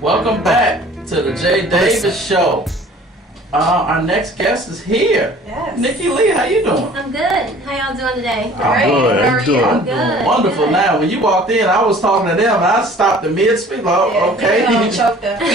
Welcome back to the Jay Davis Show. Our next guest is here. Yes. Nikki Lee, how you doing? I'm good. How y'all doing today? I'm good. How are you? I'm doing wonderful. Good. Now, when you walked in, I was talking to them, and I stopped in mid-speed. Oh, okay. Choked up. You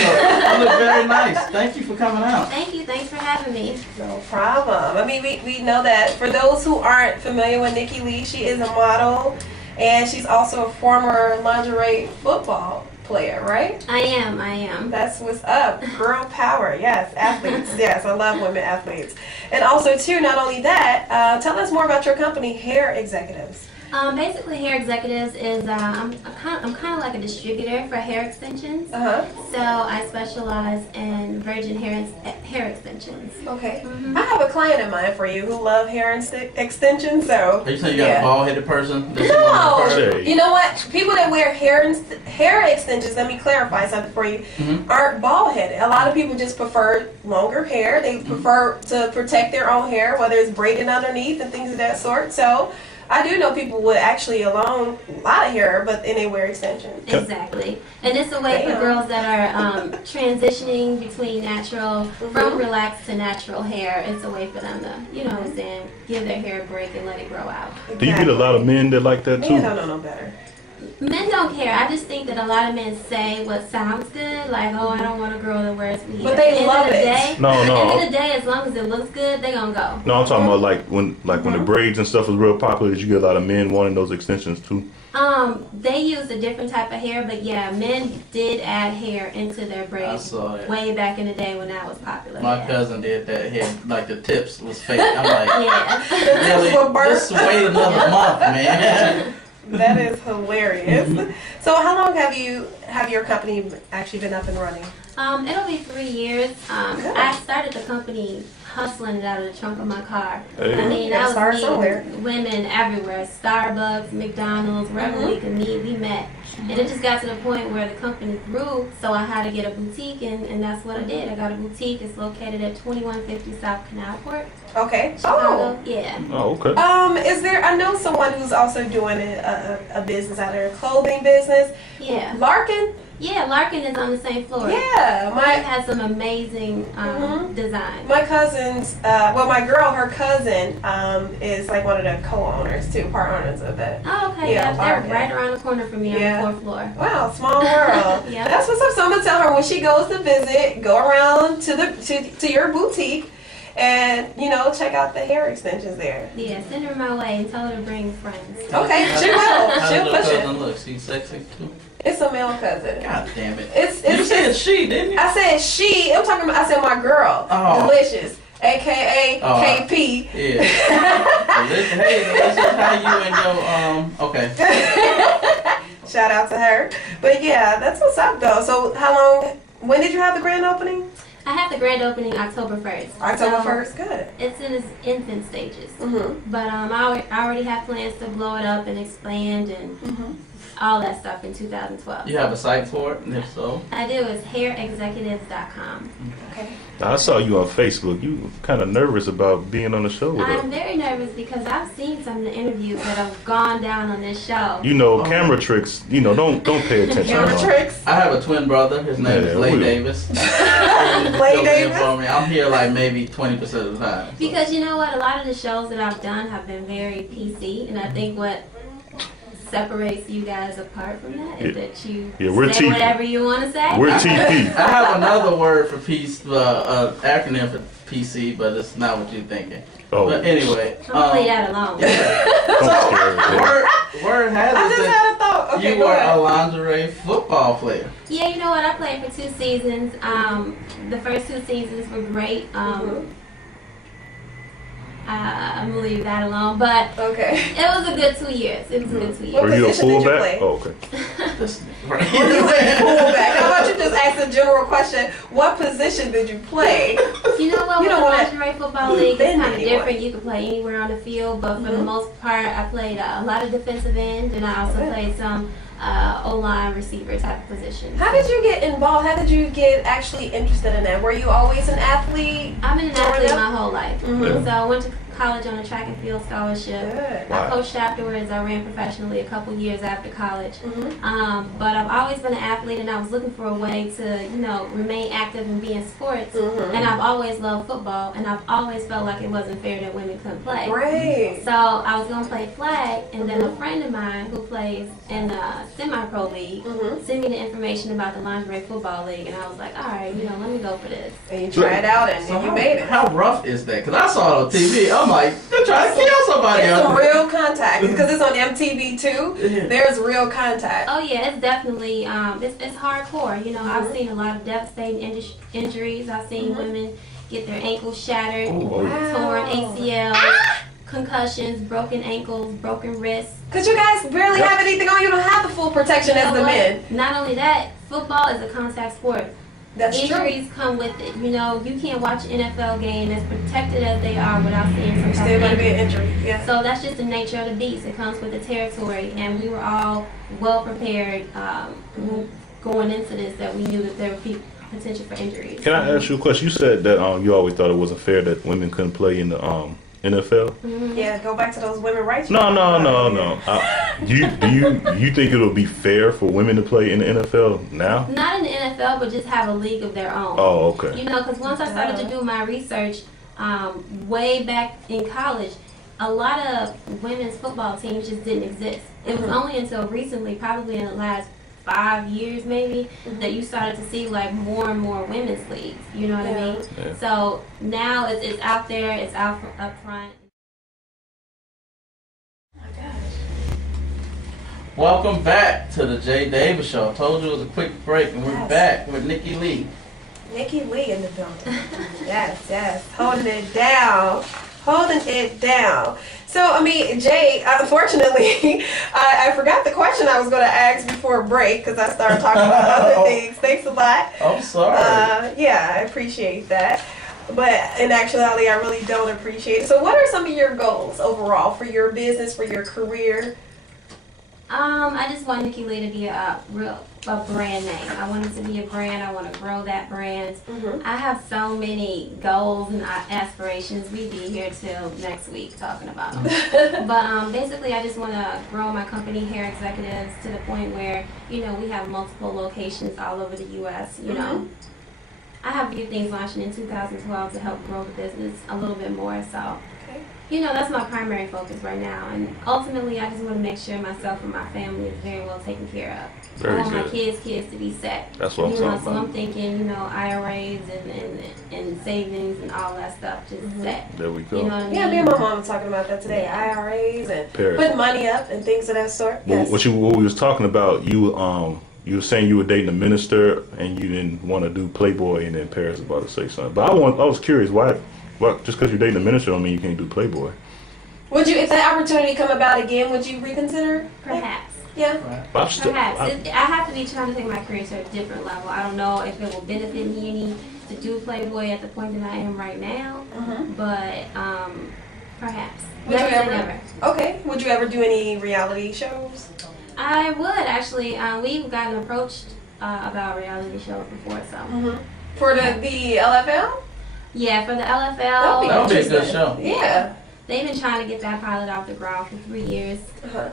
look very nice. Thank you for coming out. Thank you. Thanks for having me. No problem. I mean, we know that for those who aren't familiar with Nikki Lee, she is a model, and she's also a former lingerie football player, right? I am. That's what's up. Girl power. Yes, athletes. Yes, I love women athletes. And also, too, not only that, tell us more about your company, Hair Executives. Basically, Hair Executives is I'm kind of like a distributor for hair extensions. So I specialize in virgin hair extensions. Okay. Mm-hmm. I have a client in mind for you who love hair extensions. So. Are you saying you got a bald-headed person? No. You know what? People that wear hair extensions, let me clarify something for you, aren't bald-headed. A lot of people just prefer longer hair. They prefer to protect their own hair, whether it's braided underneath and things of that sort. So I do know people with actually a lot of hair, but then they wear extensions. Exactly. And it's a way for girls that are transitioning between natural, from relaxed to natural hair. It's a way for them to, you know what I'm saying, give their hair a break and let it grow out. Exactly. Do you get a lot of men that like that too? Men don't know no better. Men don't care. I just think that a lot of men say what sounds good, like, oh, I don't want a girl that wears weave. But they love it. At the end of the day, as long as it looks good, they gonna go. No, I'm talking about like when the braids and stuff was real popular. Did you get a lot of men wanting those extensions too? They used a different type of hair, but yeah, men did add hair into their braids. I saw that. Way back in the day when that was popular. My cousin did that hair, like the tips was fake. I'm like, Yeah. really? Just wait another month, man. That is hilarious. So how long have your company actually been up and running? It'll be 3 years. I started the company hustling it out of the trunk of my car. Hey. I mean, Gotta I start was somewhere. meeting women everywhere. Starbucks, McDonald's, wherever we could meet, we met. And it just got to the point where the company grew, so I had to get a boutique, and that's what I did. I got a boutique. It's located at 2150 South Canal Court, Okay. Chicago. Yeah. Oh, okay. Is there? I know someone who's also doing a business out there, a clothing business. Yeah. Larkin. Yeah, Larkin is on the same floor. Yeah, It has some amazing designs. my cousin's, my girl, her cousin, is like one of the co-owners too, part owners of that. Oh, okay. Yeah, Yeah, they're Larkin. right around the corner from me on the fourth floor. Wow, small world. Yeah. That's what's up. So I'm gonna tell her when she goes to visit, go around to your boutique, and check out the hair extensions there. Yeah, send her my way and tell her to bring friends. Okay, she will. How She'll does push your it. cousin look? She's sexy too. It's a male cousin. God damn it! It's You said she, didn't you? I said she. I'm talking about. I said my girl. Oh. Delicious, aka Oh, KP. Yeah. Hey, this is how you and your okay. Shout out to her. But yeah, that's what's up though. So when did you have the grand opening? I have the grand opening October 1st. October So 1st. Good. It's in its infant stages. Mm-hmm. But I already have plans to blow it up and expand and all that stuff in 2012. You have a site for it, and if so, I do. It's hairexecutives.com. Okay. I saw you on Facebook. You were kind of nervous about being on the show with I'm us. very nervous because I've seen some of the interviews that have gone down on this show. You know, camera tricks. Don't pay attention. Camera tricks. I have a twin brother. His name is Lay we- Davis. Lay Davis? I'm here like maybe 20% of the time. So. Because you know what? A lot of the shows that I've done have been very PC, and I think what separates you guys apart from that is that you we're say TP. whatever you want to say. We're TP. I have another word for peace, acronym for PC, but it's not what you're thinking. Oh. But anyway, I'm gonna leave that alone. Don't scare me. word has I it just that had a thought. Okay, you go were ahead. a lingerie football player. Yeah, you know what? I played for 2 seasons. The first 2 seasons were great. I'm gonna leave that alone, but Okay. it was a good 2 years. It was a good 2 years. Were you a position did you fullback? play? Oh, okay. You went fullback. How about you just ask a general question? What position did you play? You know what? You With don't the want lingerie football league, it's offend kind of anyone. different. You can play anywhere on the field, but for the most part, I played a lot of defensive end, and I also played some O-line receiver type of position. How did you get involved? How did you get actually interested in that? Were you always an athlete? I've been an athlete up? my whole life. So I went to college on a track and field scholarship. Good. I coached afterwards. I ran professionally a couple years after college. But I've always been an athlete, and I was looking for a way to, you know, remain active and be in sports. And I've always loved football, and I've always felt like it wasn't fair that women couldn't play. Great. So I was gonna play flag, and then a friend of mine who plays in the semi-pro league sent me the information about the lingerie football league, and I was like, all right, you know, let me go for this. And you tried it out, and So you made it. How rough is that? Because I saw it on TV. I'm like, they're trying to kill somebody It's out some there. real contact because it's on MTV too. Yeah. There's real contact. Oh yeah, it's definitely it's hardcore. You know, I've seen a lot of devastating injuries. I've seen women get their ankles shattered, torn ACL, concussions, broken ankles, broken wrists. Because you guys barely have anything on. You don't have the full protection You know as the what? men. Not only that, football is a contact sport. That's Injuries come with it. You know, you can't watch an NFL game as protected as they are without seeing some type Still of going to be an injury. injury. Yeah. So that's just the nature of the beast. It comes with the territory, and we were all well prepared going into this, that we knew that there would be potential for injuries. Can I ask you a question? You said that you always thought it wasn't fair that women couldn't play in the NFL. Yeah, go back to those women rights. No. Do you think it'll be fair for women to play in the NFL now? Not in the NFL, but just have a league of their own. Oh, okay. You know, because once I started to do my research, way back in college, a lot of women's football teams just didn't exist. It was only until recently, probably in the last 5 years maybe, that you started to see like more and more women's leagues. You know what I mean? Yeah. So now it's out there, it's out up front. Welcome back to the Jay Davis Show. I told you it was a quick break, and we're back with Nikki Lee. Nikki Lee in the building. Yes. Holding it down. So, I mean, Jay, unfortunately, I forgot the question I was going to ask before break because I started talking about other things. Thanks a lot. I'm sorry. Yeah, I appreciate that. But in actuality, I really don't appreciate it. So what are some of your goals overall for your business, for your career? I just want Nikki Lee to be a brand name. I want it to be a brand. I want to grow that brand. I have so many goals and aspirations. We'd be here till next week talking about them. But basically, I just want to grow my company, Hair Executives, to the point where, you know, we have multiple locations all over the U.S., you know. I have a few things launching in 2012 to help grow the business a little bit more, so. You know, that's my primary focus right now, and ultimately I just want to make sure myself and my family is very well taken care of. Very I want my good. kids to be set. That's what I'm You know, talking so about. I'm thinking, you know, IRAs and savings and all that stuff just set. There we go. You know what I mean? Yeah, me and my mom were talking about that today. IRAs and Paris. putting money up and things of that sort. Well, Yes. what we was talking about, you were saying you were dating a minister and you didn't want to do Playboy, and then Paris was about to say something. But I was curious, why just because you're dating a minister don't mean you can't do Playboy? Would you, if that opportunity come about again, would you reconsider? Perhaps. Yeah. But I'm still, Perhaps. I have to be trying to take my career to a different level. I don't know if it will benefit me any to do Playboy at the point that I am right now, but perhaps. Would you Never say ever? never. Okay. Would you ever do any reality shows? I would actually. We've gotten approached about reality shows before, so For the LFL? yeah, for the LFL. That would be a good Interesting. show. Yeah. They've been trying to get that pilot off the ground for 3 years.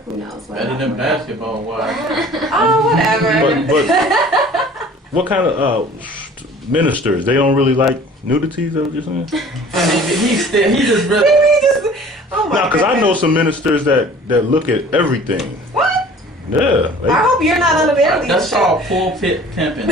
Who knows? What Better than basketball. Why? Oh, whatever. but what kind of ministers? They don't really like nudity, is that what you're saying? He just really. Maybe just, oh my No, because I know goodness. some ministers that look at everything. What? Yeah. I hope you're not on a reality That's show. called pulpit pimping.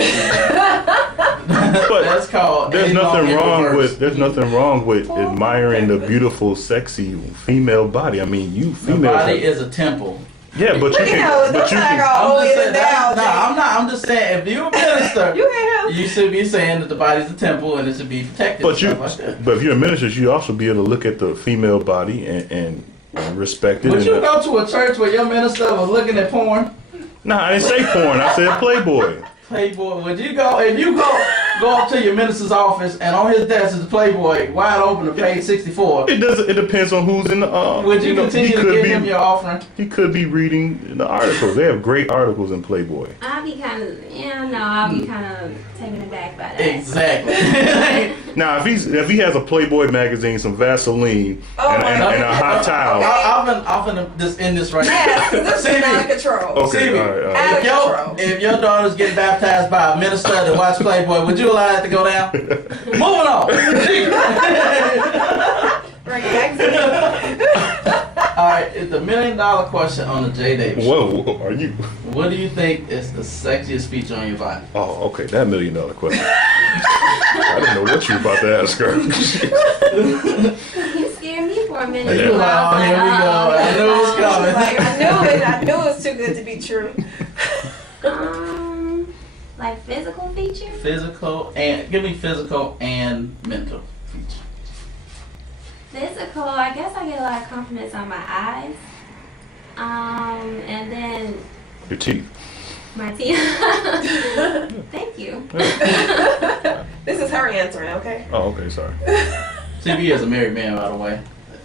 But That's called. there's A-long nothing wrong with admiring the beautiful, sexy female body. I mean, you The females. body is a temple. Yeah, but you Look at can. those. But Those you are can. all I'm just in saying. and down. I'm not. I'm just saying. If you're a minister, You can't you should be saying that the body's a temple and it should be protected. But and stuff like that. if you're a minister, you also be able to look at the female body and respect it. Would and- you go to a church where your minister was looking at porn? Nah, I didn't say porn. I said Playboy. Playboy. Would you go? If you go, go up to your minister's office and on his desk is a Playboy, wide open, to page 64. It doesn't. It depends on who's in the. Would you continue to give him your offering? He could be reading the articles. They have great articles in Playboy. I'll be kind of, I'll be kind of taken aback by that. Exactly. Now, if he has a Playboy magazine, some Vaseline, and a hot towel. I've been just in this right now. Yes, this is out of control. Okay, all right. Out of control. If your daughter's getting baptized by a minister that watch Playboy, would you allow that to go down? Moving on. Right, back to All right, it's the $1 million question on the J Davis show. Whoa, are you? What do you think is the sexiest feature on your body? Oh, okay, that $1 million question. I didn't know what you were about to ask her. You scared me for a minute. Here we go. I knew it was coming. Like, I knew it was too good to be true. Like physical features? Give me physical and mental feature. Physical, I guess I get a lot of compliments on my eyes. And then Your teeth. my teeth. Thank you. This is her answering, okay? Oh, okay, sorry. CB is a married man, by the way.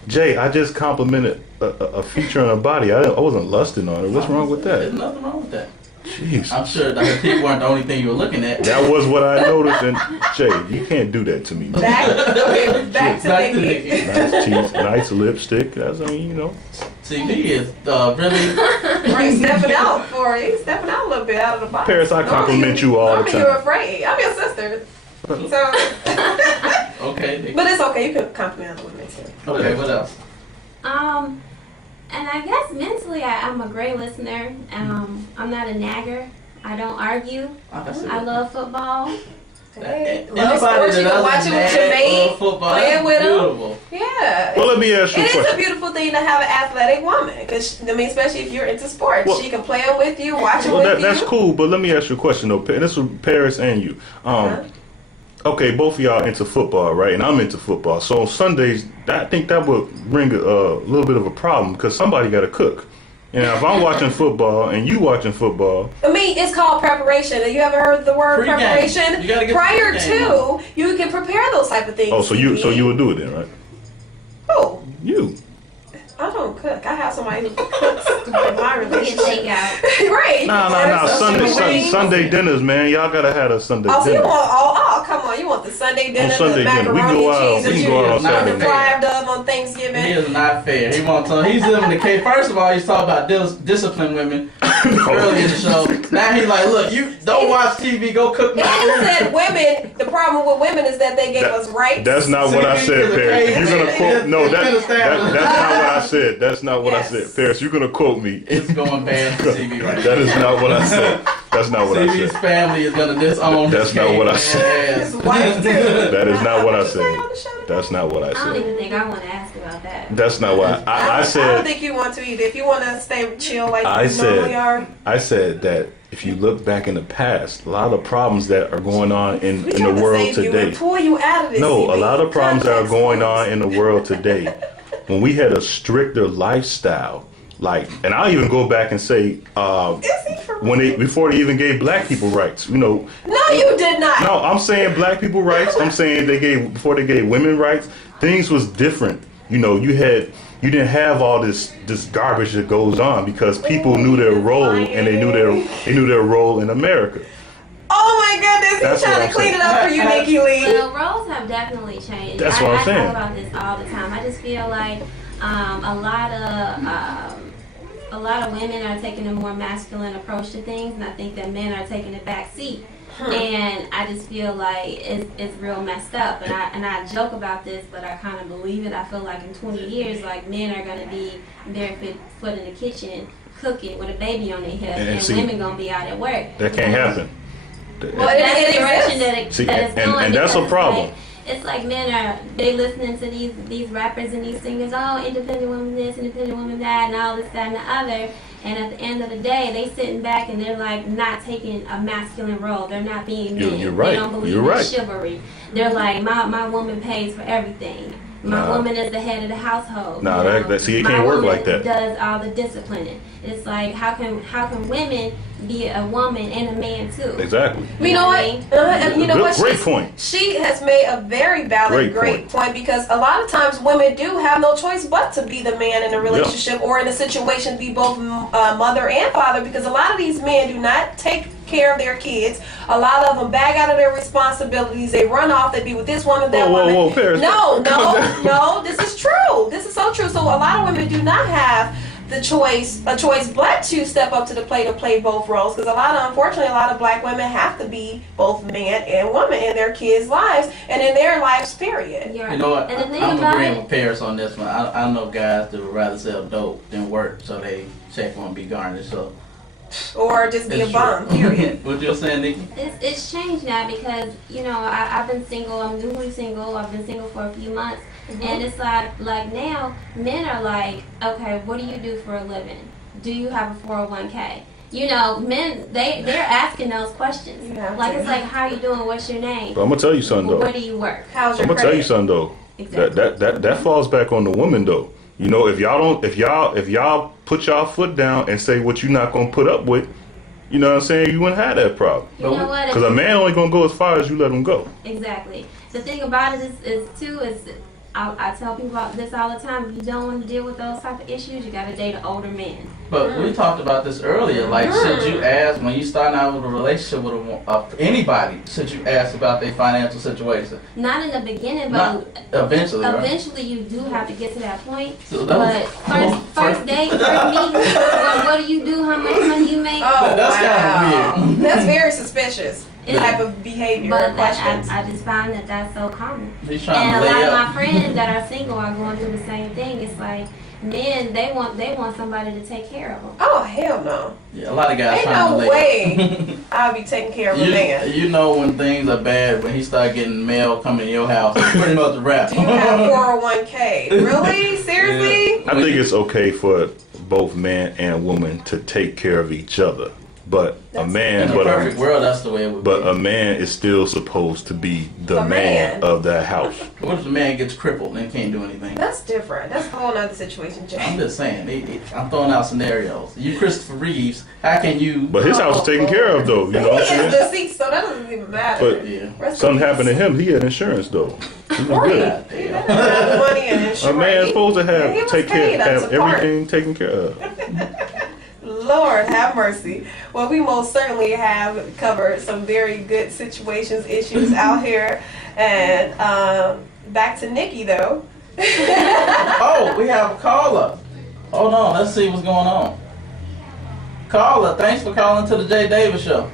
Jay, I just complimented a feature on her body. I wasn't lusting on her. What's wrong with There's that? nothing wrong with that. Jeez. I'm sure that her teeth weren't the only thing you were looking at. That was what I noticed. And Jay, you can't do that to me. Back to Back to Nikki. Nikki. Nice teeth, nice lipstick. That's, CB is really. Right, stepping out for you. Stepping out a little bit out of the box. Paris, I compliment you all the Normally you're time. afraid. I'm your sister. So, Okay, Nikki. but it's okay. You can compliment other women too. Okay, what else? And I guess mentally, I'm a great listener. I'm not a nagger. I don't argue. I love football. Hey, Anybody love sports. that You can watch it with your doesn't babe. love football, Play it that's with 'em. beautiful. Yeah. Well, let me ask you a It is a question. beautiful thing to have an athletic woman, because especially if you're into sports, Well- she can play it with you, watch it Well, with that's you. cool, but let me ask you a question, though. And this is Paris and you. Okay, both of y'all into football, right? And I'm into football. So on Sundays, I think that would bring a little bit of a problem because somebody got to cook. And if I'm watching football and you watching football, I mean, it's called preparation. Have you ever heard the word Pre-game. preparation? You gotta get Prior the pre-game to, you can prepare those type of things. so you would do it then, right? Oh, You. I don't cook. I have somebody who cooks in my We can relationship. take out. Right. Nah. Sunday Sunday dinners, man. Y'all gotta have a Sunday Oh, so you dinner. want? Oh, come on! You want the Sunday dinner, Sunday the dinner. We macaroni go and out- cheese we that can go out on you Saturday. deprived of on He Thanksgiving? is not fair. He wants to. He's living the case. First of all, he's talking about discipline women early in the show. Now he's like, look, you don't watch TV. Go cook And my he food. said women. The problem with women is that they gave us rights. That's not what I said, Paris. You're gonna quote. No, that's not what I said. That's not what I Yes. said, Paris. You're gonna quote me. It's going bad for CB right now. That is not what I said. That's not what I CB's said. family is gonna disown That's his not case. what I said. His wife too. That is not what I Did you say said. on the show? That's not what I I don't said. even think I want to ask about that. That's not what I I don't said. think you want to either. If you want to stay chill like I you said- normally are, I said that if you look back in the past, a lot of problems that are going on in we the trying to world save you today. and pull you out of this. No, a CB. lot of problems that are Context going clues. on in the world today. When we had a stricter lifestyle, and I'll even go back and say, Is he for real? before they even gave black people rights, No, you did not. No, I'm saying black people rights. I'm saying before they gave women rights, things was different. You didn't have all this garbage that goes on because people knew their role and they knew their role in America. Oh my goodness, That's he's what trying I'm to clean saying. it up for you, Nikki Lee. Well, roles have definitely changed. That's what I'm saying. I talk about this all the time. I just feel like a lot of women are taking a more masculine approach to things, and I think that men are taking a back seat. And I just feel like it's real messed up. And I joke about this, but I kind of believe it. I feel like in 20 years, like men are going to be barefoot in the kitchen cooking with a baby on their hip, And and see, women going to be out at work. That can't happen. Well, That's it the direction exists. that it's going. And that's a because problem. It's like men they listening to these rappers and these singers, oh, independent women this, independent women that, and all this, that, and the other. And at the end of the day, they sitting back and they're like not taking a masculine role. They're not being men. You're right. They don't believe You're in right. chivalry. They're like, my woman pays for everything. My woman is the head of the household. Nah, you know? see, it My can't work woman like that. does all the disciplining. It's like how can women be a woman and a man too. Exactly. You know what? And you know what? Great point. She has made a very valid, great point because a lot of times women do have no choice but to be the man in a relationship or in a situation to be both mother and father, because a lot of these men do not take care of their kids. A lot of them bag out of their responsibilities. They run off. They be with this woman, that woman. Whoa, Paris. No. This is true. This is so true. So a lot of women do not have a choice but to step up to the plate and play both roles, because unfortunately a lot of black women have to be both man and woman in their kids' lives and in their lives, period. You know what? I'm agreeing with Paris on this one. I know guys that would rather sell dope than work, so they check won't be garnished. So. Or just be a bum, period. What you're saying, Nikki? It's changed now because, I've been single. I'm newly single. I've been single for a few months. Mm-hmm. And it's like now, men are like, okay, what do you do for a living? Do you have a 401k? Men, they're asking those questions. It's like, how you doing? What's your name? But I'm going to tell you something, though. Where do you work? How's your I'm going to tell you something, though. Exactly. That falls back on the woman, though. If y'all put y'all foot down and say what you're not gonna put up with, you know what I'm saying, you wouldn't have that problem. You know what? Because a man only gonna go as far as you let him go. Exactly. The thing about it is I tell people about this all the time. If you don't want to deal with those type of issues, you got to date an older man. But we talked about this earlier. Like, should you ask when you start out with a relationship with anybody? Should you ask about their financial situation? Not in the beginning, but eventually. Eventually, you do have to get to that point. So but first date, first meeting, what do you do? How much money you make? Oh, that's kind of weird. That's very suspicious. Type of behavior. But I just find that that's so common. He's trying and to a lot lay of up. my friends that are single are going through the same thing. It's like men, they want somebody to take care of them. Oh, hell no. Yeah, a lot of guys Ain't trying to no lay way I'll be taking care of a man. You know when things are bad, when he start getting mail coming in your house, it's pretty much a wrap. Do you have 401k? Really? Seriously? I think it's okay for both man and woman to take care of each other. But in a perfect world, that's the way it would be. But a man is still supposed to be the man of that house. What if the man gets crippled and can't do anything? That's different. That's a whole other situation, Jay. I'm just saying. I'm throwing out scenarios. You, Christopher Reeves, how can you? But his house is taken care of, though. You know what I'm saying? He is deceased, so that doesn't even matter. But something happened to him. He had insurance, though. He was good. He doesn't have the money and insurance. A man's supposed to have support. everything taken care of. Lord have mercy. Well, we most certainly have covered some very good situations, issues out here. And back to Nikki, though. Oh, we have a caller. Hold on, let's see what's going on. Caller, thanks for calling to the Jay Davis Show.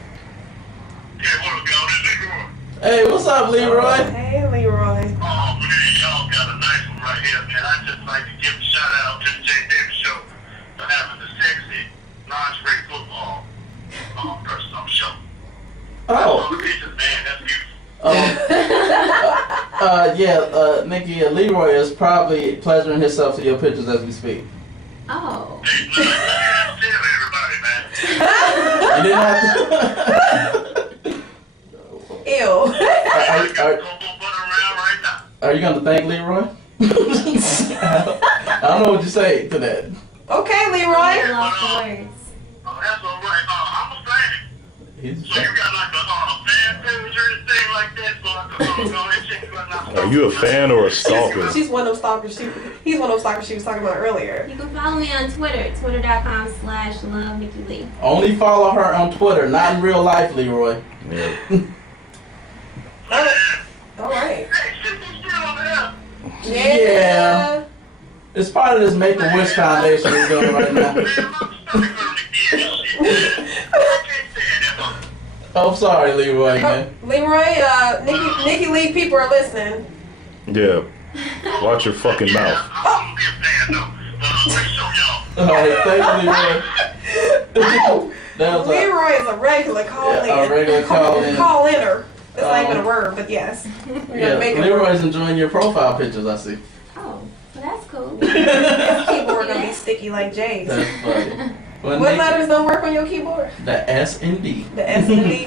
Hey, what's up, Leroy? Hey, Leroy. Oh, man, y'all got a nice one right here, man. I'd just like to give a shout out to the Jay Davis Show for having the sexy lingerie football person on the show. Oh. The pictures, man, that's beautiful. Nikki, Leroy is probably pleasuring himself to your pictures as we speak. Oh. Hey, look, tell everybody, man. You didn't have to. Ew. Are you going to thank Leroy? I don't know what you say to that. Okay, Leroy. I lost the words. Oh, that's all right. I'm a fan. He's So you got like a fan page or anything like that? So I can go ahead and check you out. Are you a fan or a stalker? She's one of them stalkers. He's one of them stalkers she was talking about earlier. You can follow me on Twitter, twitter.com/loveNikkiLee. only follow her on Twitter, not in real life, Leroy. Yeah. All right. Hey, shit, you still on the air? Yeah. It's part of this Make-A-Wish Foundation we're doing right now. Man, I'm stuck on the kid and shit, man. I can't say that. Oh, sorry, Leroy, man. Leroy, Nikki Lee people are listening. Yeah. Watch your fucking mouth. I'm gonna be a fan, though. Great show, y'all. All right, thank you, Leroy. That was Leroy is a regular call-in. a regular call-in. Call-inner. That's not even a word, but yes. Yeah, Leroy's enjoying your profile pictures, I see. Oh, well, that's cool. His keyboard gonna be sticky like Jay's. That's funny. Well, What Nikki, letters don't work on your keyboard? the S and D. The S and D.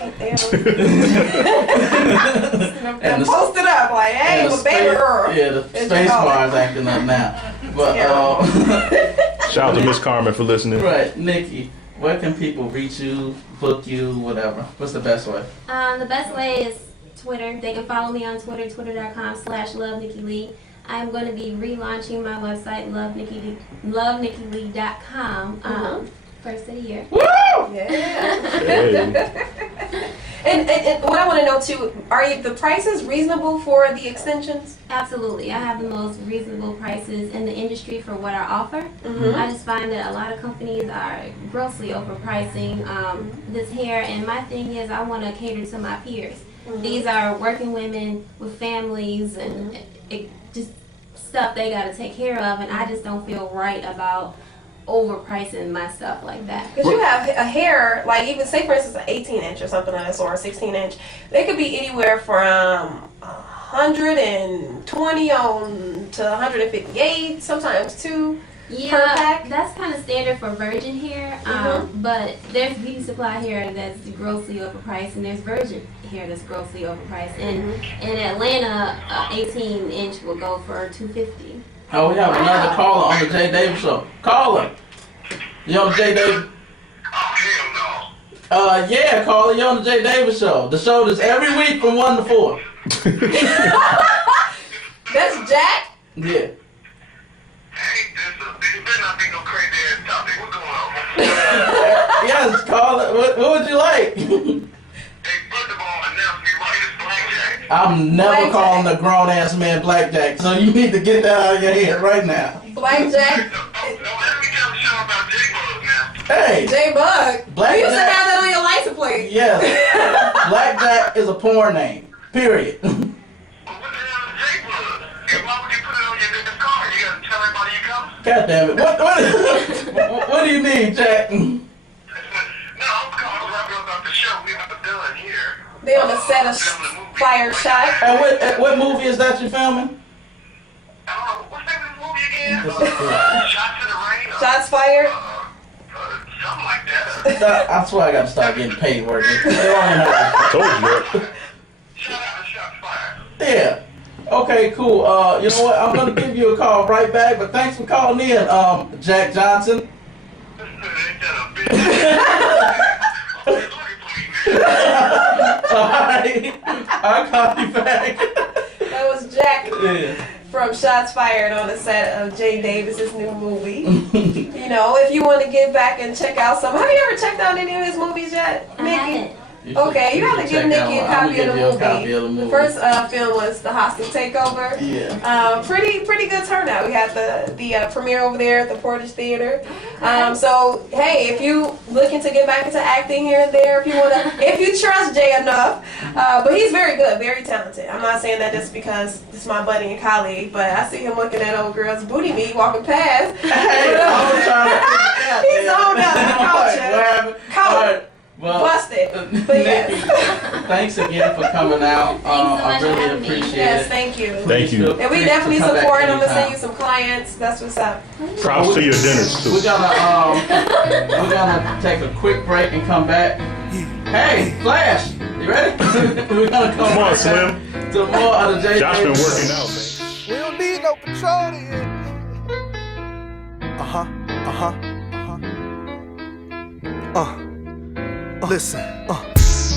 And post it up like, hey, my baby girl. Yeah, the space bar is acting up now. But Shout out to Miss Carmen for listening. right, Nikki. Where can people reach you, book you, whatever? What's the best way? The best way is Twitter. They can follow me on Twitter, twitter.com/LoveNikkiLee. I'm going to be relaunching my website, lovenikkilee.com, first of the year. Woo! Yeah. Hey. And what I want to know too, are the prices reasonable for the extensions? Absolutely. I have the most reasonable prices in the industry for what I offer. I just find that a lot of companies are grossly overpricing this hair, and my thing is I want to cater to my peers. These are working women with families and just stuff they got to take care of, and I just don't feel right about overpricing my stuff like that. Because you have a hair, like even say for instance an 18-inch or something like that, or a 16-inch, they could be anywhere from 120 on to 158, sometimes two per pack. That's kind of standard for virgin hair, but there's beauty supply hair that's grossly overpriced, and there's virgin hair that's grossly overpriced. And in Atlanta, 18-inch will go for $250. Oh, we have another caller on the Jay Davis Show. Caller. You on the Jay Davis? Oh, hell no. Yeah, caller. You on the Jay Davis Show. The show that's every week from 1 to 4. That's Jack? Yeah. Hey, this better not be no crazy ass topic. What's going on? Yes, caller. What would you like? Hey, first of all, announce me right. It's Blackjack. I'm never calling a grown ass man Blackjack, so you need to get that out of your head right now. Blackjack. No, let me tell the show about J-Bug now. Hey, J-Bug. Blackjack. You used to have that on your license plate. yes, Blackjack is a porn name. Period. But what the hell is J-Bug? And why would you put it on your business card? You gotta tell everybody you come? God damn it! What do you need, Jack? No, I'm calling about the show we have done here. They on the set of Fire Shot. And what movie is that you're filming? What's that movie again? Shots in the Rain? Shots fired. Something like that. I swear I gotta start getting paid working. I told you that. Shout out to Shots Fired. Yeah. Okay, cool. You know what? I'm gonna give you a call right back, but thanks for calling in, Jack Johnson. Ain't that a bitch? Alright. I'll call you back. That was Jack Yeah. from Shots Fired on the set of Jay Davis's new movie. You know, if you want to get back and check out some, have you ever checked out any of his movies yet, I Nikki? haven't. Okay, you have to give Nikki a copy of the movie. movie. The first film was The Hostile Takeover. Yeah. Pretty good turnout. We had the premiere over there at the Portage Theater. So hey, if you looking to get back into acting here and there, if you trust Jay enough, but he's very good, very talented. I'm not saying that just because this is my buddy and colleague, but I see him looking at old girls' booty meat walking past. Hey, I'm trying to He's on the culture. Well, Busted. But Nikki, yes. thanks again for coming out. Thanks so much I for really having me. appreciate Yes, it. thank you. Thank you. And we definitely support. I'm gonna send you some clients. That's what's up. Props to your dinners We're too. gonna take a quick break and come back. Hey, Flash, you ready? We're gonna come Come on, back Slim. to more of the J. Josh been Davis working Show. out, man. We don't need no petroleum. Listen,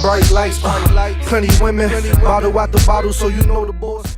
bright lights, plenty women, bottle out the bottle, so you know the boys.